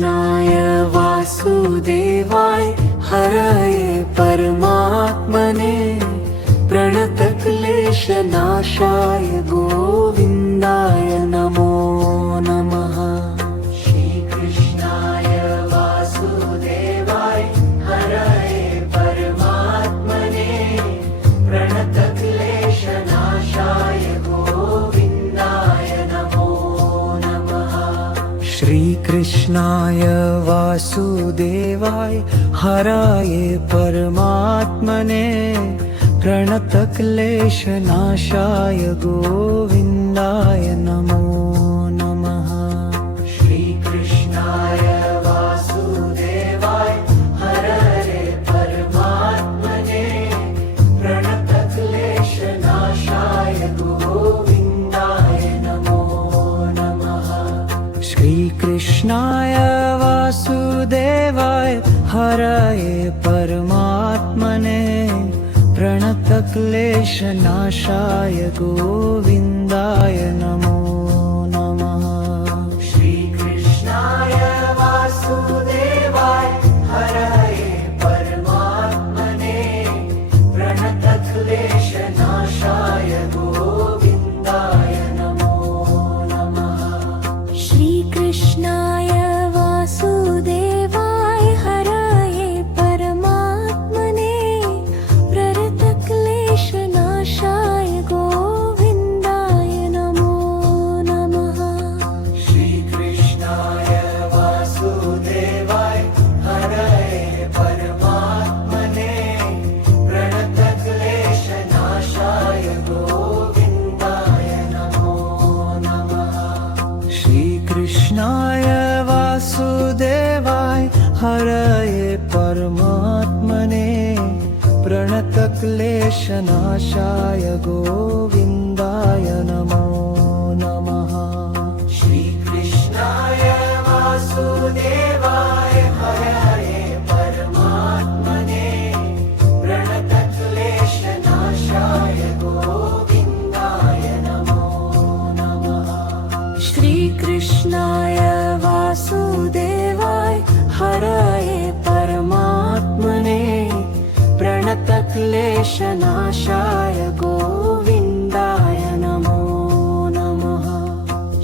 श्रीकृष्णाय वासुदेवाय हरये परमात्मने प्रणतक्लेशनाशाय गोविन्दाय नमो नमः। श्रीकृष्णाय वासुदेवाय हरये परमात्मने प्रणतक्लेशनाशाय गोविन्दाय नमो नमः। श्रीकृष्णाय वासुदेवाय हराये परमात्मने प्रणतक्लेशनाशाय गोविन्दाय नमो नमः। श्रीकृष्णाय वासुदेवाय हरये परमात्मने प्रणतक्लेशनाशाय गोविन्दाय नमो नमः। श्रीकृष्णाय वासुदेवाय हरये परमात्मने प्रणतक्लेशनाशाय गोविन्दाय नमो नमः। श्रीकृष्णाय वासुदेवाय हरये परमात्मने प्रणतक्लेशनाशाय गोविन्दाय नमो नमः। श्रीकृष्णाय वासुदेवाय हरये परमात्मने प्रणतक्लेशनाशाय गोविन्दाय नमो नमः। श्रीकृष्णाय वासुदेवाय हरये परमात्मने प्रणतक्लेशनाशाय गोविन्दाय नमो नमः। श्रीकृष्णाय वासुदेवाय हरये परमात्मने प्रणतक्लेशनाशाय गोविन्दाय नमो नमः। श्रीकृष्णाय वासुदेवाय हरये परमात्मने प्रणतक्लेशनाशाय गोविन्दाय नमो नमः। श्रीकृष्णाय वासुदेवाय हरये परमात्मने प्रणतक्लेशनाशाय गोविन्दाय नमो नमः।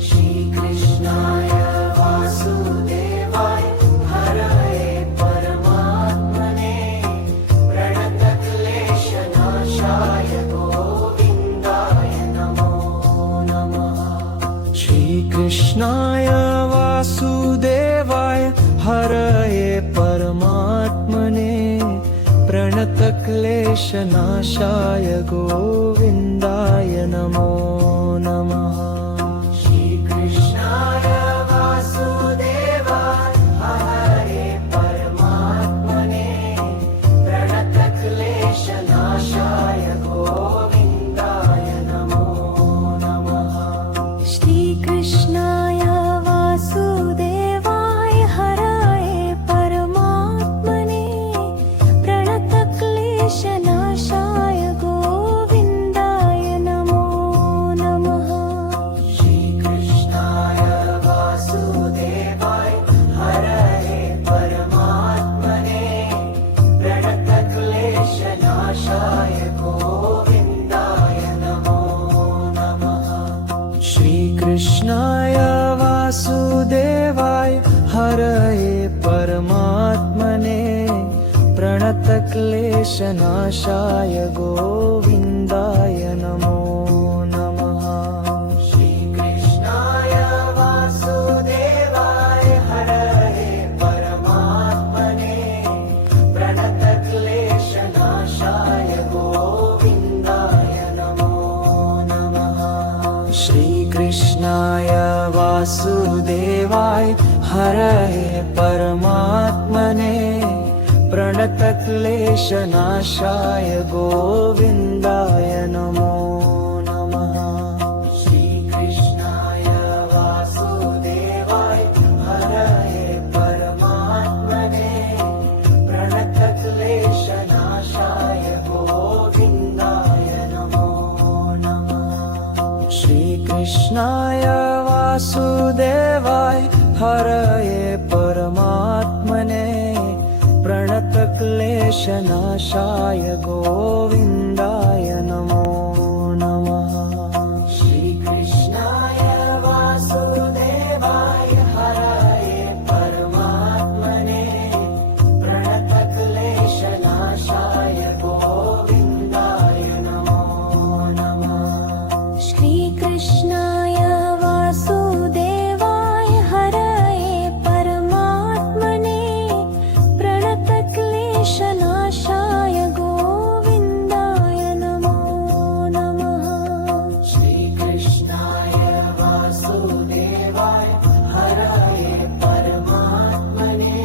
श्रीकृष्णाय वासुदेवाय हरये परमात्मने प्रणतक्लेशनाशाय गोविन्दाय नमो नमः। श्रीकृष्णाय वासुदेवाय हरये परमात्मने प्रणतक्लेशनाशाय गोविन्दाय नमो नमः। श्रीकृष्णाय वासुदेवाय हरये परमात्मने प्रणतक्लेशनाशाय गोविन्दाय नमो नमः। श्रीकृष्णाय वासुदेवाय हरये परमात्मने प्रणतक्लेशनाशाय गोविन्दाय नमो नमः। श्रीकृष्णाय वासुदेवाय हरये परमात्मने प्रणतक्लेशनाशाय गोविन्दाय नमो नमः। श्रीकृष्णाय वासुदेवाय हरये परमात्मने प्रणतक्लेशनाशाय गोविन्दाय नमो नमः। श्रीकृष्णाय वासुदेवाय हरये परमात्मने प्रणतक्लेशनाशाय गोविन्दाय नमो नमः। श्रीकृष्णाय वासुदेवाय हरये परमात्मने प्रणतक्लेशनाशाय गोविन्दाय नमो नमः। श्रीकृष्णाय वासुदेवाय हरये परमात्मने प्रणतक्लेशनाशाय गोविन्दाय नमो नमः। श्रीकृष्णाय वासुदेवाय हरये परमात्मने प्रणतक्लेशनाशाय गोविन्दाय नमो नमः। श्रीकृष्णाय वासुदेवाय हरये परमात्मने प्रणतक्लेशनाशाय गोविन्दाय नमो नमः। श्रीकृष्णाय वासुदेवाय हरये परमात्मने प्रणतक्लेशनाशाय गोविन्दाय नमो नमः। श्रीकृष्णाय वासुदेवाय हरये परमात्मने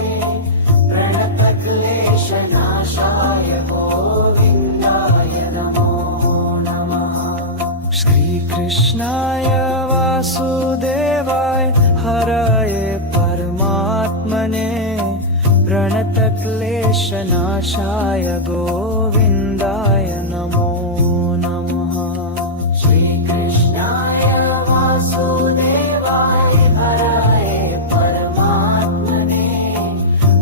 प्रणतक्लेशनाशाय गोविन्दाय नमो नमः। श्रीकृष्णाय वासुदेवाय हरये परमात्मने प्रणतक्लेशनाशाय गोविन्दाय नमो नमः। श्रीकृष्णाय वासुदेवाय हरये परमात्मने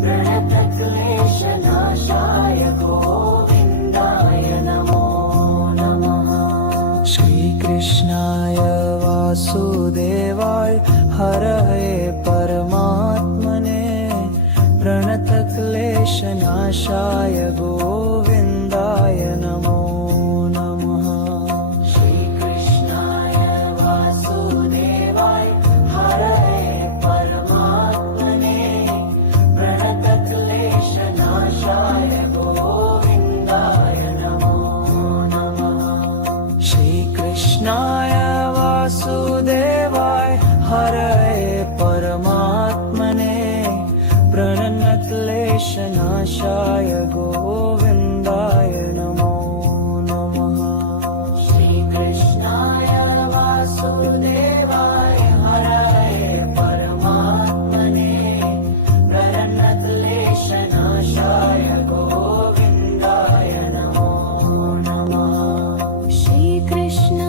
प्रणतक्लेशनाशाय गोविन्दाय नमो नमः। श्रीकृष्णाय वासुदेवाय हरये परमात्मने प्रणतक्लेशनाशाय गोविन्दाय नमो नमः। श्रीकृष्णाय वासुदेवाय हरये परमात्मने प्रणतक्लेशनाशाय गोविन्दाय नमो नमः। श्रीकृष्णाय वासुदेवाय हरये परमात्मने प्रणतक्लेशनाशाय गोविन्दाय नमो नमः। श्रीकृष्णाय वासुदेवाय हरये परमात्मने प्रणतक्लेशनाशाय गोविन्दाय नमो नमः। श्रीकृष्ण